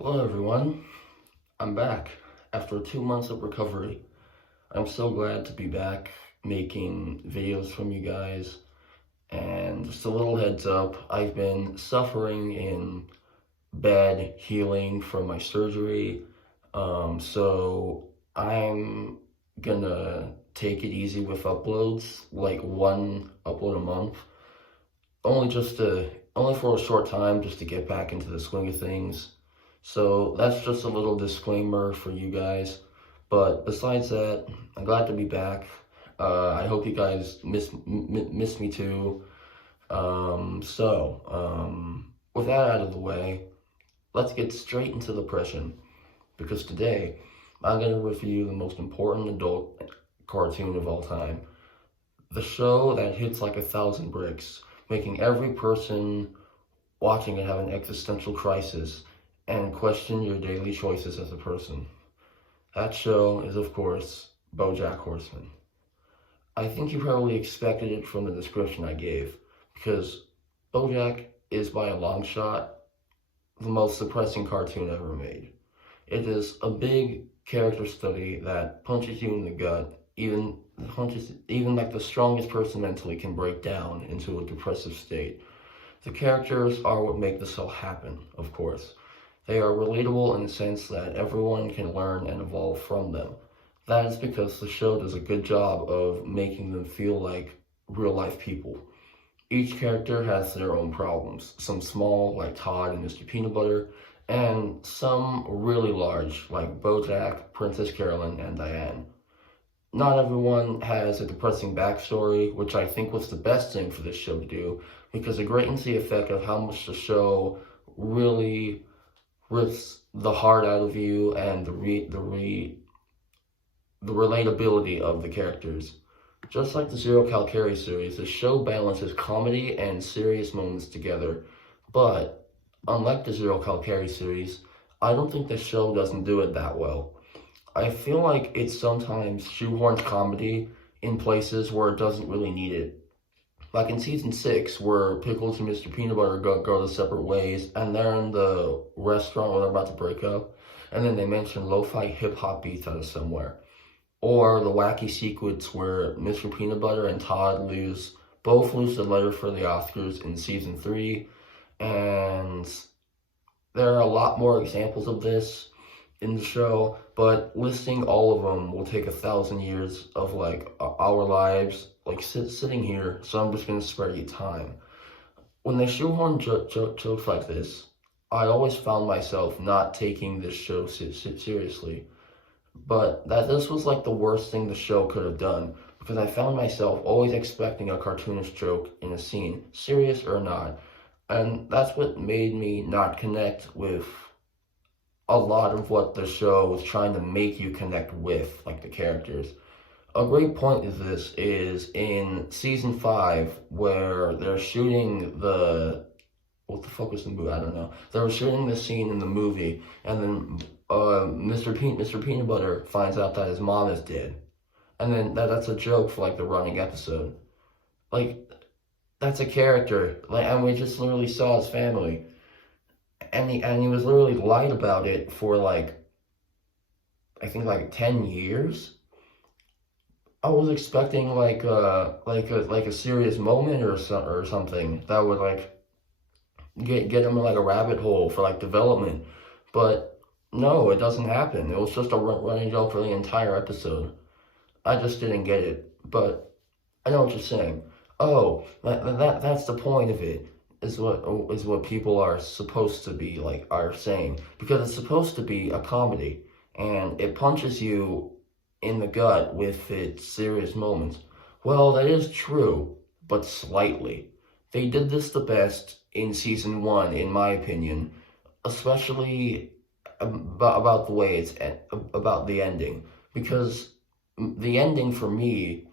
Hello everyone, I'm back after 2 months of recovery. I'm so glad to be back making videos from you guys. And just a little heads up, I've been suffering in bed healing from my surgery. So I'm gonna take it easy with uploads, like one upload a month. Only for a short time, just to get back into the swing of things. So that's just a little disclaimer for you guys. But besides that, I'm glad to be back. I hope you guys miss me too. With that out of the way, let's get straight into the depression. Because today, I'm going to review the most important adult cartoon of all time. The show that hits like 1,000 bricks, making every person watching it have an existential crisis and question your daily choices as a person. That show is, of course, Bojack Horseman. I think you probably expected it from the description I gave, because Bojack is by a long shot the most depressing cartoon ever made. It is a big character study that punches you in the gut, even like the strongest person mentally can break down into a depressive state. The characters are what make this all happen, of course. They are relatable in the sense that everyone can learn and evolve from them. That is because the show does a good job of making them feel like real-life people. Each character has their own problems, some small, like Todd and Mr. Peanut Butter, and some really large, like Bojack, Princess Carolyn, and Diane. Not everyone has a depressing backstory, which I think was the best thing for this show to do, because it greatens the effect of how much the show really rips the heart out of you and the relatability of the characters. Just like the Zero Calcari series, the show balances comedy and serious moments together. But unlike the Zero Calcari series, I don't think the show doesn't do it that well. I feel like it sometimes shoehorns comedy in places where it doesn't really need it. Like in season 6, where Pickles and Mr. Peanut Butter go their separate ways, and they're in the restaurant where they're about to break up, and then they mention lo-fi hip-hop beats out of somewhere. Or the wacky sequence where Mr. Peanut Butter and Todd both lose the letter for the Oscars in season 3, and there are a lot more examples of this in the show, but listing all of them will take 1,000 years of like our lives, like sitting here, so I'm just gonna spare you time. When they shoehorn jokes like this, I always found myself not taking this show seriously. But that this was like the worst thing the show could have done, because I found myself always expecting a cartoonish joke in a scene, serious or not, and that's what made me not connect with a lot of what the show was trying to make you connect with, like the characters. A great point of this is in season 5, where they're shooting what the fuck was the movie? I don't know. They were shooting the scene in the movie, and then Mr. Peanut Butter finds out that his mom is dead. And then that's a joke for like the running episode. Like, that's a character. Like, and we just literally saw his family. And he was literally lied about it for like, I think like 10 years. I was expecting like a serious moment or something that would like get him in like a rabbit hole for like development. But no, it doesn't happen. It was just a running joke for the entire episode. I just didn't get it. But I know what you're saying. Oh, that's the point of it. Is what people are supposed to be like are saying, because it's supposed to be a comedy and it punches you in the gut with its serious moments. Well, that is true, but slightly. They did this the best in season 1, in my opinion, especially about the way about the ending, because the ending for me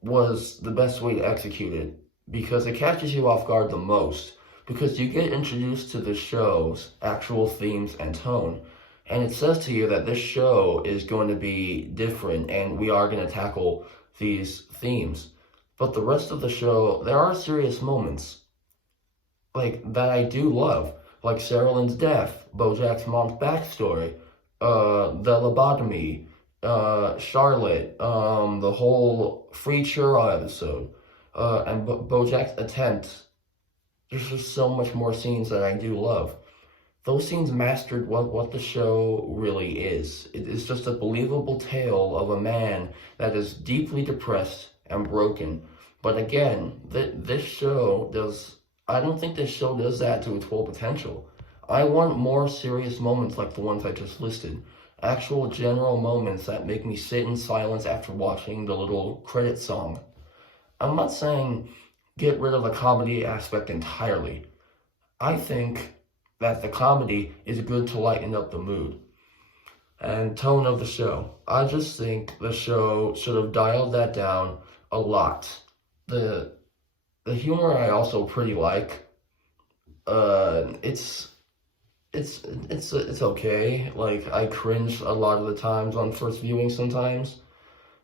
was the best way to execute it, because it catches you off guard the most, because you get introduced to the show's actual themes and tone, and it says to you that this show is going to be different and we are going to tackle these themes. But the rest of the show, there are serious moments like that I do love, like Sarah Lynn's death, Bojack's mom's backstory, the lobotomy, Charlotte, the whole free churro episode, and Bojack's attempt. There's just so much more scenes that I do love. Those scenes mastered what the show really is. It is just a believable tale of a man that is deeply depressed and broken. But again, this show does, I don't think this show does that to its full potential. I want more serious moments like the ones I just listed. Actual general moments that make me sit in silence after watching the little credit song. I'm not saying get rid of the comedy aspect entirely. I think that the comedy is good to lighten up the mood and tone of the show. I just think the show should have dialed that down a lot. The humor I also pretty like. It's okay. Like, I cringe a lot of the times on first viewing sometimes,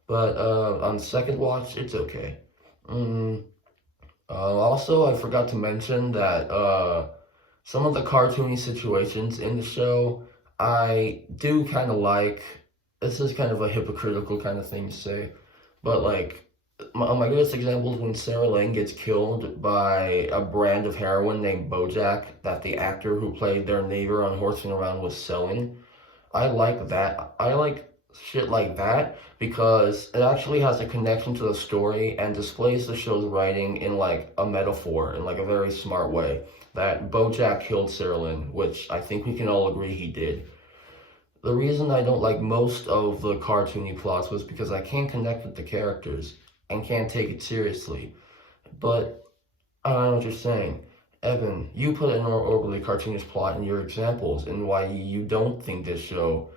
but on second watch it's okay. Also, I forgot to mention that some of the cartoony situations in the show I do kind of like. This is kind of a hypocritical kind of thing to say, but like, my greatest example is when Sarah Lynn gets killed by a brand of heroin named Bojack that the actor who played their neighbor on Horsing Around was selling. I like that. I like shit like that because it actually has a connection to the story and displays the show's writing in like a metaphor, in like a very smart way. That Bojack killed Sarah Lynn, which I think we can all agree he did. The reason I don't like most of the cartoony plots was because I can't connect with the characters and can't take it seriously. But I don't know what you're saying. Evan, you put an overly cartoonish plot in your examples and why you don't think this show,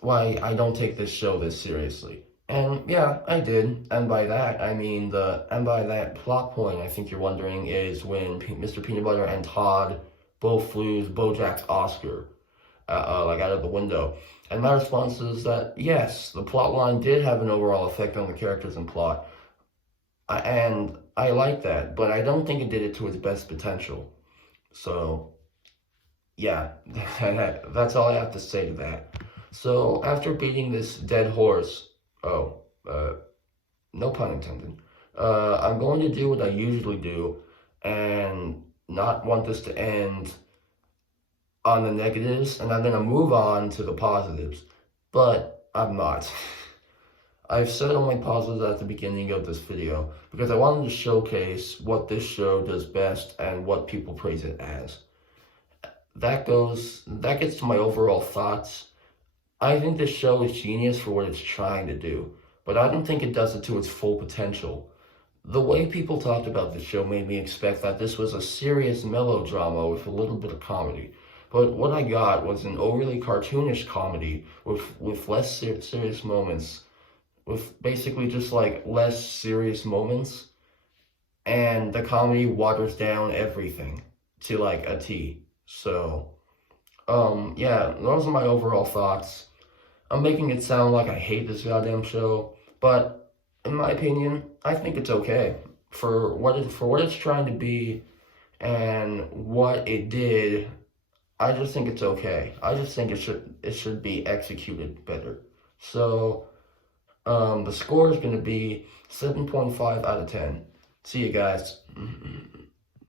why I don't take this show this seriously. And yeah, I did. And by that, I mean by that plot point, I think you're wondering, is when Mr. Peanut Butter and Todd both flew Bojack's Oscar, like out of the window. And my response is that, yes, the plot line did have an overall effect on the characters and plot. And I like that, but I don't think it did it to its best potential. So, yeah, that's all I have to say to that. So, after beating this dead horse, no pun intended, I'm going to do what I usually do and not want this to end on the negatives, and I'm going to move on to the positives, but I'm not. I've said all my positives at the beginning of this video because I wanted to showcase what this show does best and what people praise it as. That gets to my overall thoughts. I think this show is genius for what it's trying to do, but I don't think it does it to its full potential. The way people talked about this show made me expect that this was a serious melodrama with a little bit of comedy. But what I got was an overly cartoonish comedy with less serious moments, with basically just like less serious moments, and the comedy waters down everything to like a T. So, yeah, those are my overall thoughts. I'm making it sound like I hate this goddamn show, but in my opinion, I think it's okay for what it's trying to be and what it did. I just think it's okay. I just think it should be executed better. So, the score is going to be 7.5 out of 10. See you guys.